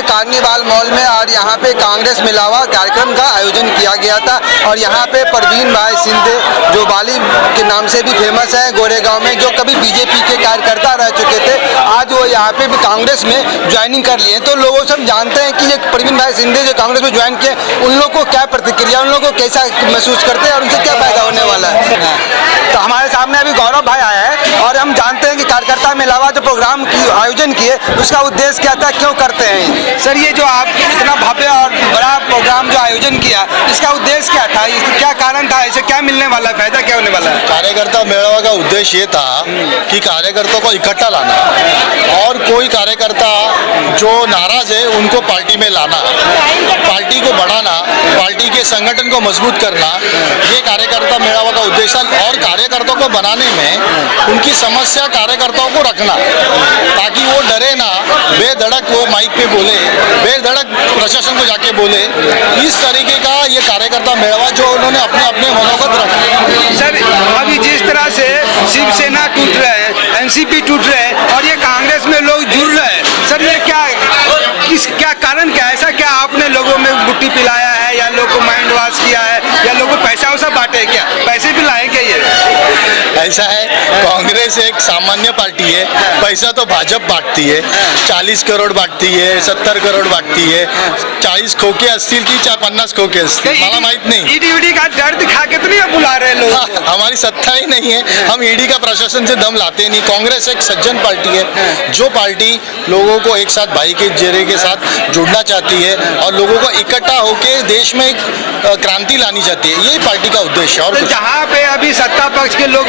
में carnival mall में और यहाँ पे कांग्रेस मिलावा कार्यक्रम का आयोजन किया गया था। और यहाँ पे परवीन भाई सिंधे जो बाली के नाम से भी फेमस है गोरेगांव में, जो कभी बीजेपी के कार्यकर्ता रह चुके थे, आज वो यहाँ पे भी कांग्रेस में ज्वाइनिंग कर लिए। तो लोगों सब जानते हैं कि ये परवीन भाई सिंधे जो कांग्रेस में ज्वाइन किए, उन लोगों को क्या प्रतिक्रिया, उन लोगों को कैसा महसूस करते हैं और उनसे क्या फायदा होने वाला है। तो हमारे सामने अभी गौरव भाई आया है और हम जानते हैं कि कार्यकर्ता मिलावा जो प्रोग्राम की आयोजन किए उसका उद्देश्य क्या था, क्यों करते हैं। सर, ये जो आप इतना भव्य और बड़ा प्रोग्राम जो आयोजन किया, इसका उद्देश्य क्या था, क्या कारण था, इसे क्या मिलने वाला, फायदा क्या होने वाला है। कार्यकर्ता मेलावा का उद्देश्य ये था कि कार्यकर्ताओं को इकट्ठा लाना और कोई कार्यकर्ता जो नाराज है उनको पार्टी में लाना, पार्टी को बढ़ाना, पार्टी के संगठन को मजबूत करना, ये कार्यकर्ता मेलावा का उद्देश्य है। और कार्यकर्ताओं को बनाने में उनकी समस्या कार्यकर्ताओं को रखना ताकि वो डरे ना, बेधड़क वो माइक पे बोले, बेधड़क प्रशासन को जाके बोले। इस तरीके का ये कार्यकर्ता मेलावा जो उन्होंने अपने अपने मनोगत रखे। सर, अभी जिस तरह से शिवसेना टूट रहे हैं, एनसीपी टूट रहे हैं और ये कांग्रेस में लोग जुड़ रहे हैं, सर ये क्या कारण, क्या ऐसा क्या आपने लोगों में गुट्टी पिलाया है या लोगों को माइंड वॉश किया है या लोगों को पैसा वैसा बांटे, क्या पैसे भी लाए क्या ये। ऐसा है, कांग्रेस एक सामान्य पार्टी है, पैसा तो भाजपा बांटती है, 40 करोड़ बांटती है, 70 करोड़ बांटती है, 40 खोके असतील की 50 खोके असतील, मला माहित नहीं। ईडी का डर दिखा के तो नहीं बुला रहे लोग। हमारी सत्ता ही नहीं है, हम ईडी का प्रशासन से दम लाते नहीं। कांग्रेस एक सज्जन पार्टी है, जो पार्टी लोगों को एक साथ भाई के चेहरे के साथ जुड़ना चाहती है और लोगों को इकट्ठा होकर देश में क्रांति लानी चाहती है, यही पार्टी का उद्देश्य है। और जहाँ पे अभी सत्ता पक्ष के लोग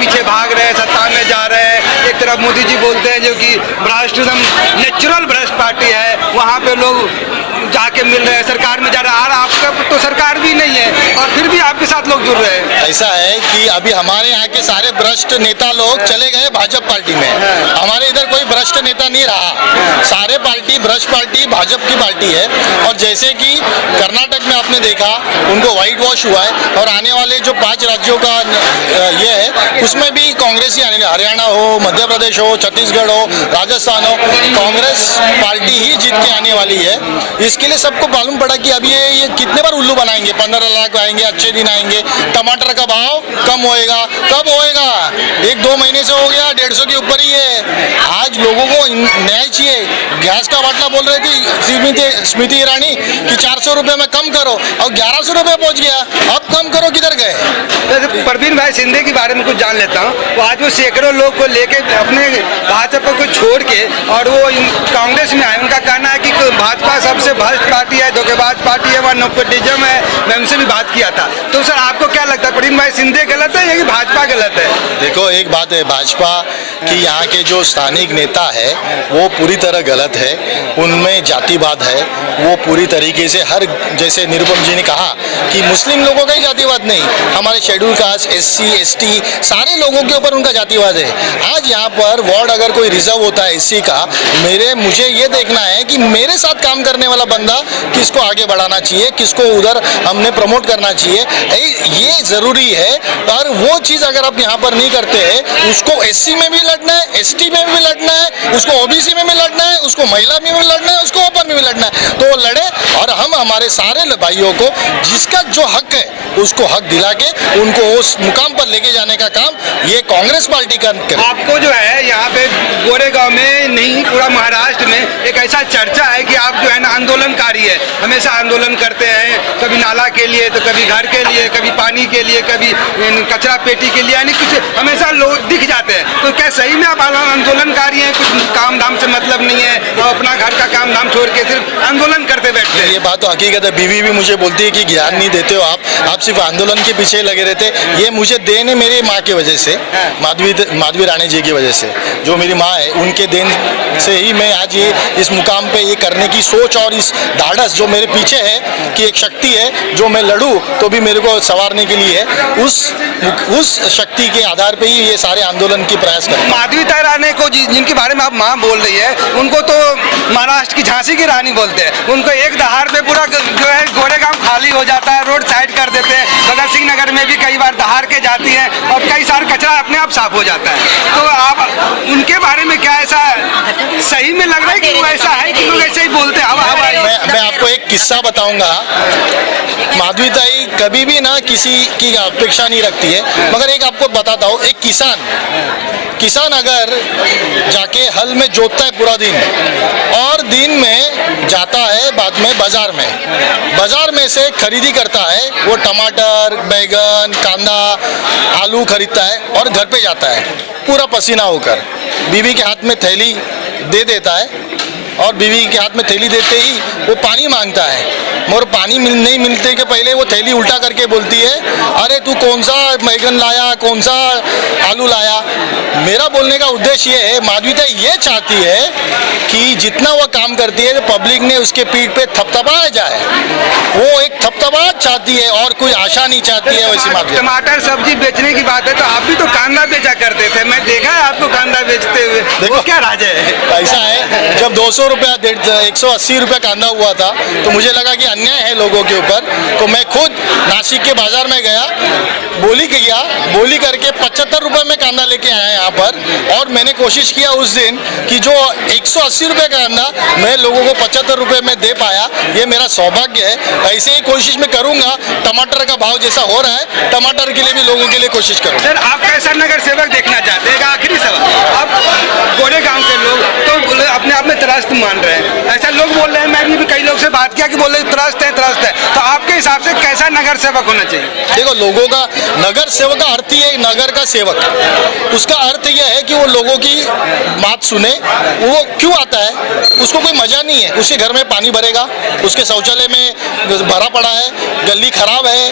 पीछे भाग रहे हैं, सत्ता में जा रहे हैं, एक तरफ मोदी जी बोलते हैं जो कि भ्रष्ट नेचुरल भ्रष्ट पार्टी है, वहाँ पे लोग जाके मिल रहे हैं, सरकार में जा रहे हैं, और आपका तो सरकार भी नहीं है और फिर भी आपके साथ लोग जुड़ रहे हैं। ऐसा है कि अभी हमारे यहाँ के सारे भ्रष्ट नेता लोग चले गए भाजपा पार्टी में, हमारे इधर कोई भ्रष्ट नेता नहीं रहा, सारे पार्टी भ्रष्ट पार्टी भाजपा की पार्टी है। और जैसे कि कर्नाटक में आपने देखा उनको व्हाइट वॉश हुआ है और आने वाले जो 5 राज्यों का ये है उसमें भी कांग्रेस ही आने, हरियाणा हो, मध्य प्रदेश हो, छत्तीसगढ़ हो, राजस्थान हो, कांग्रेस पार्टी ही जीत के आने वाली है। इसके लिए सबको मालूम पड़ा कि अभी ये कितने बार उल्लू बनाएंगे, 15 लाख आएंगे, अच्छे दिन आएंगे, टमाटर का भाव कम होएगा, कब होएगा, 1-2 महीने से हो गया 150 के ऊपर ही है। आज लोगों को न्याय चाहिए। गैस का बाटला बोल रही थी स्मृति ईरानी कि 400 रुपये में कम करो और 1100 रुपये पहुंच गया, अब कम करो किधर गए। परवीन भाई सिंधे के बारे में कुछ जान लेता हूँ, वो आज वो सैकड़ों लोग को लेके अपने भाजपा को छोड़ के और वो कांग्रेस में आए, उनका कहना है कि भाजपा सबसे भ्रष्ट पार्टी है, धोखेबाज पार्टी है, वह नेपोटिज्म है। मैं उनसे भी बात किया था, तो सर आपको क्या लगता है परवीन भाई सिंधे गलत है या भाजपा गलत है। देखो एक बात है, भाजपा की यहाँ के जो स्थानिक नेता है वो पूरी तरह गलत है, उनमें जातिवाद है, वो पूरी तरीके से हर, जैसे निरुपम जी ने कहा कि मुस्लिम लोगों का ही जातिवाद नहीं, हमारे शेड्यूल कास्ट, SC ST सारे लोगों के ऊपर उनका जातिवाद है। आज यहाँ पर वार्ड अगर कोई रिजर्व होता है SC का, मुझे ये देखना है कि मेरे साथ काम करने वाला बंदा किसको आगे बढ़ाना चाहिए, किसको उधर हमने प्रमोट करना चाहिए, ये जरूरी है। और वो चीज़ अगर आप यहाँ पर नहीं करते हैं, उसको SC में भी लड़ना है, ST में भी लड़ना है, उसको OBC में भी लड़ना है, उसको महिला में भी लड़ना है, उसको ओपन में भी लड़ना है, तो वो लड़े और हम हमारे सारे भाइयों को जिसका जो हक है उसको हक दिला के उनको उस मुकाम पर लेके जाने का काम ये कांग्रेस पार्टी का करे। आपको जो है यहाँ पे गोरेगांव में नहीं, पूरा महाराष्ट्र में एक ऐसा चर्चा है कि आप जो है ना आंदोलनकारी है, हमेशा आंदोलन करते हैं, कभी नाला के लिए तो कभी घर के लिए, कभी पानी के लिए, कभी कचरा पेटी के लिए, यानी कुछ हमेशा लोग दिख जाते हैं। तो क्या सही में आप आंदोलनकारी हैं, कुछ काम धाम से मतलब नहीं है और अपना घर का काम धाम छोड़ के सिर्फ आंदोलन करते बैठते हैं। ये बात तो हकीकत है, बीवी भी मुझे बोलती है कि ज्ञान नहीं देते हो आप सिर्फ आंदोलन के पीछे लगे रहते। ये मुझे देन है मेरी माँ की वजह से, माधवी राणे जी की वजह से, जो मेरी माँ है उनके देन से ही मैं आज ये इस मुकाम पे ये करने की सोच और इस धाड़स जो मेरे पीछे है कि एक शक्ति है जो मैं लड़ूं तो भी मेरे को संवारने के लिए है, उस शक्ति के आधार पे ही ये सारे आंदोलन की प्रयास करते हैं। माधवी राणे को जिनके बारे में आप माँ बोल रही है, उनको तो महाराष्ट्र की झांसी की रानी बोलते हैं। उनको एक दहाड़ पे पूरा जो है गोरेगांव खाली हो जाता है, रोड साइड कर देते हैं। भगत सिंह नगर में भी कई बार दहाड़ के जाती हैं और कई सारा कचरा अपने आप साफ हो जाता है। तो आप उनके बारे में क्या ऐसा सही में लग रहा है कि वो ऐसा है कि लोग ऐसे ही बोलते हैं। मैं आपको एक किस्सा बताऊंगा। माधवीताई कभी भी ना किसी की अपेक्षा नहीं रखती है, मगर एक आपको बताता हूँ। एक किसान अगर जाके हल में जोतता है पूरा दिन और दिन में जाता है बाद में बाजार में से खरीदी करता है, वो टमाटर, बैगन, कांदा, आलू खरीदता है और घर पे जाता है पूरा पसीना होकर, बीवी के हाथ में थैली दे देता है और बीवी के हाथ में थैली देते ही वो पानी मांगता है, मगर पानी नहीं मिलते के पहले वो थैली उल्टा करके बोलती है, अरे तू कौन सा बैगन लाया, कौन सा आलू लाया। मेरा बोलने का उद्देश्य ये है, माधवीता ये चाहती है कि जितना वो काम करती है पब्लिक ने उसके पीठ पे थपथपाया जाए, वो एक थपथपाहट चाहती है और कोई आशा नहीं चाहती है वैसी माधवीता। टमाटर सब्जी बेचने की बात है तो आप भी तो कांदा बेचा करते थे, मैं देखा है आपको कांदा बेचते हुए। देखो क्या राज है। ऐसा है, जब 200 रुपया 180 रुपया कांदा हुआ था तो मुझे लगा कि अन्याय है लोगों के ऊपर, तो मैं खुद नासिक के बाजार में गया, बोली करके 75 रुपये में कांदा लेके आया यहाँ पर, और मैंने कोशिश किया उस दिन कि जो 180 रुपये का कांदा मैं लोगों को 75 रुपये में दे पाया, ये मेरा सौभाग्य है। ऐसे ही कोशिश मैं करूँगा। टमाटर का भाव जैसा हो रहा है, टमाटर के लिए भी लोगों के लिए कोशिश करूँ। सर, आप कैसा नगर सेवक देखना चाहते हैं? आखिरी सवाल, आप गोरेगांव के लोग तो अपने आप में त्रस्त मान रहे हैं, ऐसा लोग बोल रहे हैं, मैंने भी कई लोग से बात किया कि बोल रहे त्रस्त है, तो आपके हिसाब से कैसा नगर सेवक होना चाहिए? देखो, लोगों का नगर सेवक का अर्थ ही है नगर का सेवक। उसका अर्थ यह है कि वो लोगों की बात सुने। वो क्यों आता है? उसको कोई मजा नहीं है, उसके घर में पानी भरेगा, उसके शौचालय में भरा पड़ा है, गली खराब है,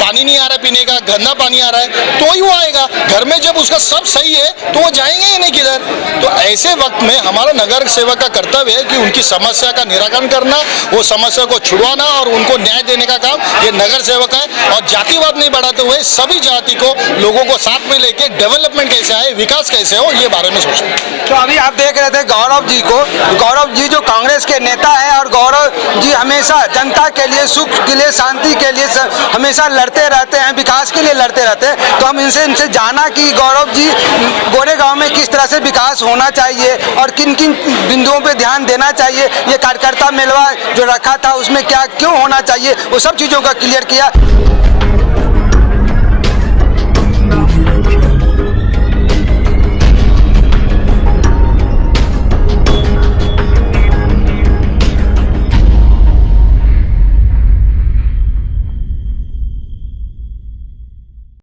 पानी नहीं आ रहा है पीने का, गंदा पानी आ रहा है, तो ही वो आएगा। घर में जब उसका सब सही है तो वो जाएंगे ही नहीं किधर। तो ऐसे वक्त में हमारा नगर सेवक का कर्तव्य है कि उनकी समस्या का निराकरण करना, वो समस्या को छुड़वाना और उनको न्याय देने का काम ये नगर सेवक है। और जातिवाद नहीं बढ़ाते हुए सभी जाति को, लोगों को साथ में लेके डेवलपमेंट कैसे आए, विकास कैसे हो, ये बारे में सोचें। तो अभी आप देख रहे थे गौरव जी को। गौरव जी जो कांग्रेस के नेता है और गौरव जी हमेशा जनता के लिए, सुख के लिए, शांति के लिए हमेशा लड़ते रहते हैं, विकास के लिए लड़ते रहते हैं। तो हम इनसे जाना कि गौरव जी गोरेगांव में किस तरह से विकास होना चाहिए और किन किन बिंदुओं पे ध्यान देना चाहिए, ये कार्यकर्ता मेलवा जो रखा था उसमें क्या क्यों होना चाहिए, वो सब चीज़ों का क्लियर किया।